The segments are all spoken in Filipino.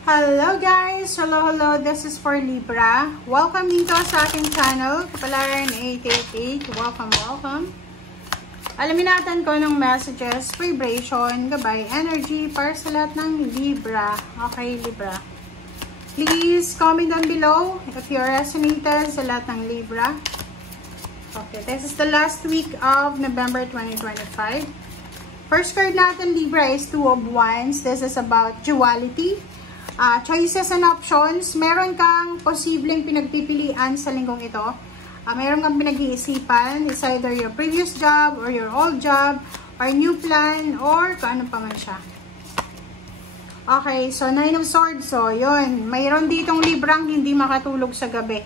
Hello guys! Hello! This is for Libra. Welcome dito sa ating channel, Kapalaran 888. Welcome! Alamin natin ko ng messages, vibration, gabay, energy para sa lahat ng Libra. Okay, Libra. Please comment down below if you resonated sa lahat ng Libra. Okay, this is the last week of November 2025. First card natin, Libra, is Two of Wands. This is about duality. Choices and options. Meron kang posibleng pinagpipilian sa linggong ito. Meron kang pinag-iisipan. It's either your previous job or your old job or new plan or kung ano pa man siya. Okay, so Nine of Swords. So, yun. Mayroon ditong Librang hindi makatulog sa gabi.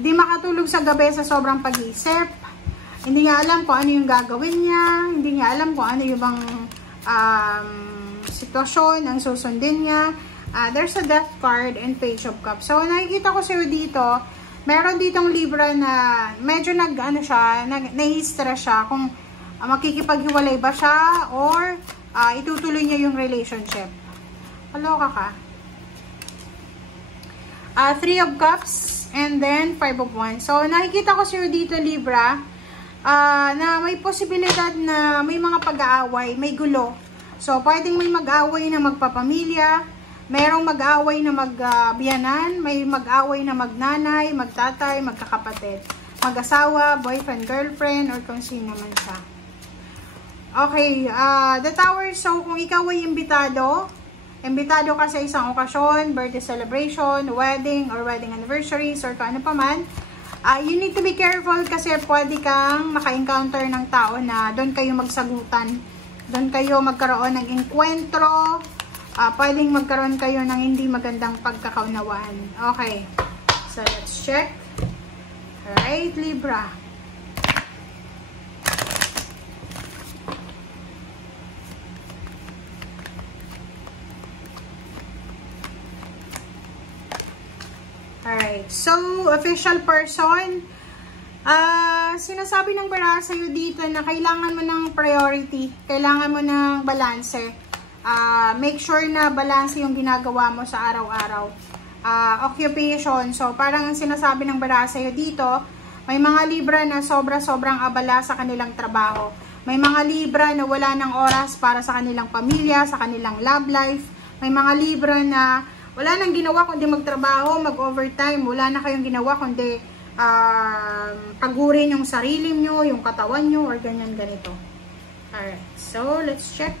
Hindi makatulog sa gabi sa sobrang pag-iisip. Hindi niya alam kung ano yung gagawin niya. Hindi niya alam kung ano yung bang sitwasyon ang susundin niya. There's a Death card and Page of Cups. So, nakikita ko sa'yo dito, meron ditong Libra na medyo nai-stress siya kung makikipaghiwalay ba siya or itutuloy niya yung relationship. Kaloka ka. Three of Cups and then Five of Wands. So, nakikita ko sa'yo dito, Libra, na may posibilidad na may mga pag-aaway, may gulo. So, pwedeng may mag-aaway na magpapamilya, merong mag-away na magbiyanan, may mag-away na magnanay, magtatay, magkakapatid, mag-asawa, boyfriend, girlfriend, or kung sino man siya. Okay, the Tower. So, kung ikaw ay imbitado ka sa isang okasyon, birthday celebration, wedding, or wedding anniversaries, or kung ano pa man, you need to be careful kasi pwede kang maka-encounter ng tao na doon kayo magsagutan, doon kayo magkaroon ng enkwentro, pwedeng magkaroon kayo ng hindi magandang pagkakaunawaan. Okay. So, let's check. Alright, Libra. Alright. So, official person. Sinasabi ng bara sa'yo dito na kailangan mo ng priority. Kailangan mo ng balanse. Make sure na balance yung ginagawa mo sa araw-araw. Occupation. So, parang ang sinasabi ng bara sa'yo dito, may mga Libra na sobrang abala sa kanilang trabaho. May mga Libra na wala ng oras para sa kanilang pamilya, sa kanilang love life. May mga Libra na wala nang ginawa kundi magtrabaho, mag-overtime. Wala na kayong ginawa kundi pagurin yung sarili nyo, yung katawan nyo, or ganyan-ganito. Alright. So, let's check.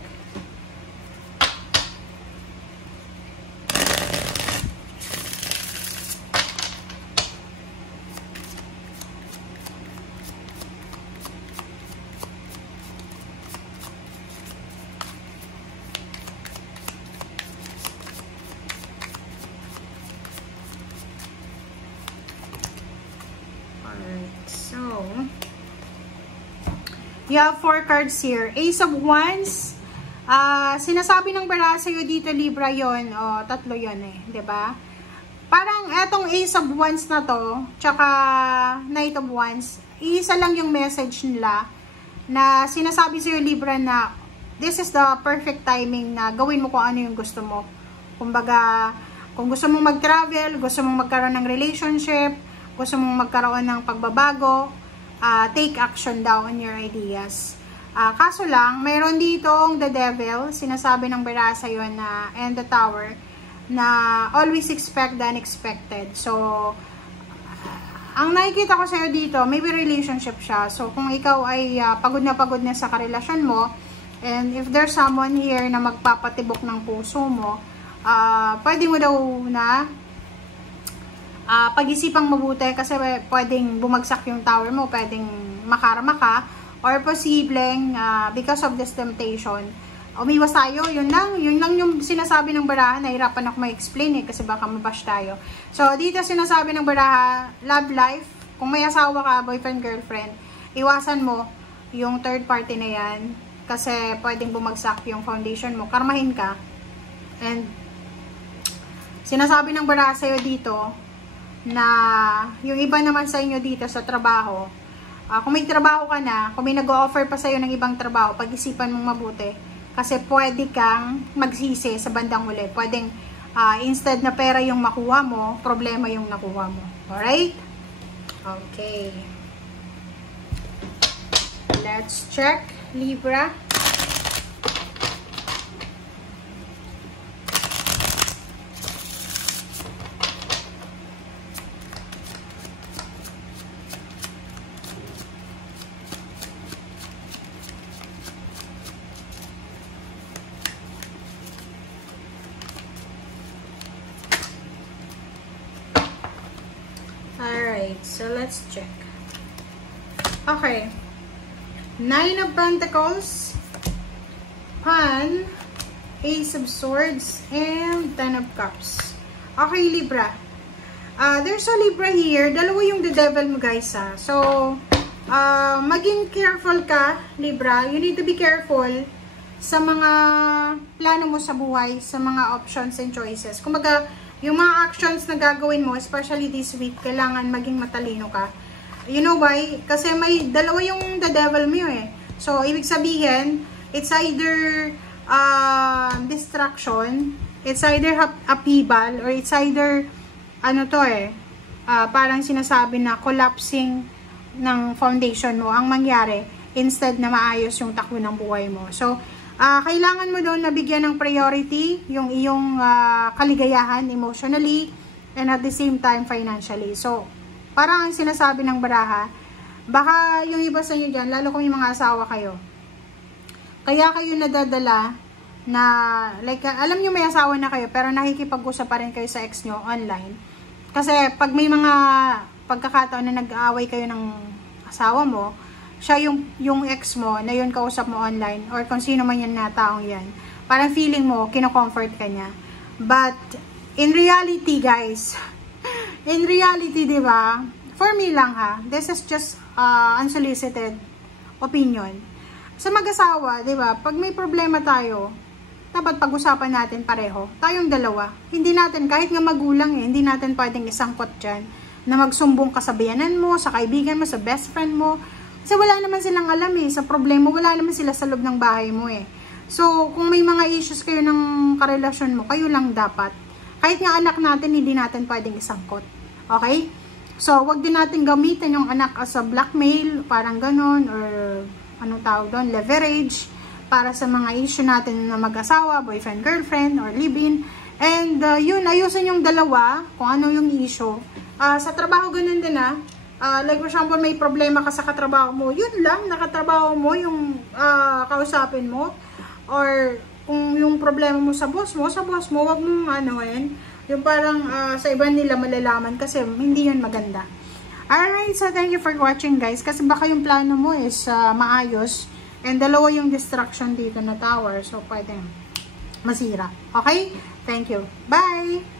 You have 4 cards here. Ace of Wands. Sinasabi ng bara sa'yo dito, Libra, yon. O, 3 yon eh. ba? Diba? Parang etong Ace of Wands na to, tsaka Knight of Wands, isa lang yung message nila na sinasabi sa'yo, Libra, na this is the perfect timing na gawin mo kung ano yung gusto mo. Kumbaga, kung gusto mong mag-travel, gusto mong magkaroon ng relationship, gusto mong magkaroon ng pagbabago, take action daw on your ideas. Kaso lang, mayroon ditong the Devil, sinasabi ng bara sa'yo na, and the Tower, na always expect the unexpected. So, ang nakikita ko sa'yo dito, maybe relationship siya. So, kung ikaw ay pagod na sa karelasyon mo, and if there's someone here na magpapatibok ng puso mo, pwede mo daw na pag-isipang mabuti kasi pwedeng bumagsak yung tower mo, pwedeng makarma ka, or posibleng because of this temptation, umiwas tayo. Yun lang yung sinasabi ng baraha. Nahirapan ako ma-explain kasi baka mabash tayo. So, dito sinasabi ng baraha, love life, kung may asawa ka, boyfriend, girlfriend, iwasan mo yung third party na yan kasi pwedeng bumagsak yung foundation mo, karmahin ka. And sinasabi ng baraha sa'yo dito na yung iba naman sa inyo dito sa trabaho, kung may trabaho ka na, kung may nag-o-offer pa sa'yo ng ibang trabaho, pag-isipan mong mabuti. Kasi pwede kang magsisi sa bandang huli. Pwedeng instead na pera yung makuha mo, problema yung nakuha mo. Alright? Okay. Let's check, Libra. Alright, so let's check. Okay. 9 of Pentacles, Pan, Ace of Swords, and 10 of Cups. Okay, Libra. There's a Libra here. Dalawa yung the devil mo, guys, ha. So, maging careful ka, Libra. You need to be careful sa mga plano mo sa buhay, sa mga options and choices. Kumbaga, yung mga actions na gagawin mo, especially this week, kailangan maging matalino ka. You know why? Kasi may dalawa yung the devil mo eh. So, ibig sabihin, it's either distraction, it's either upheaval, or it's either, ano to eh, parang sinasabi na collapsing ng foundation mo ang mangyari instead na maayos yung takbo ng buhay mo. So, kailangan mo doon nabigyan ng priority yung iyong kaligayahan emotionally and at the same time financially. So, parang ang sinasabi ng baraha, baka yung iba sa inyo dyan, lalo kung yung mga asawa kayo, kaya kayo nadadala na, like, alam nyo may asawa na kayo, pero nakikipag-usap pa rin kayo sa ex nyo online. Kasi pag may mga pagkakataon na nag-aaway kayo ng asawa mo, siya yung ex mo na yun kausap mo online or kung sino man yan na taong yan, parang feeling mo kino-comfort ka niya. But in reality, guys, in reality, di ba, for me lang ha, this is just unsolicited opinion. Sa mag-asawa, di ba, pag may problema tayo, dapat pag-usapan natin pareho, tayong dalawa. Hindi natin, kahit nga magulang hindi natin pwedeng isangkot dyan na magsumbong ka sa biyanan mo, sa kaibigan mo, sa best friend mo. Kasi wala naman silang alam eh, sa problema, wala naman sila sa loob ng bahay mo eh. So, kung may mga issues kayo ng karelasyon mo, kayo lang dapat. Kahit nga anak natin, hindi natin pwedeng isangkot. Okay? So, wag din natin gamitin yung anak as a blackmail, parang ganon, or anong tawag doon, leverage, para sa mga issue natin na mag-asawa, boyfriend, girlfriend, or live-in. And, yun, ayusin yung dalawa, kung ano yung issue. Sa trabaho, ganun din like for example, may problema ka sa katrabaho mo, yun lang, nakatrabaho mo, yung kausapin mo. Or, kung yung problema mo sa boss mo, wag mong anoin. Yung parang sa iba nila malalaman kasi hindi yun maganda. Alright, so thank you for watching, guys. Kasi baka yung plano mo is maayos. And dalawa yung distraction dito na tower. So, pwedeng masira. Okay? Thank you. Bye!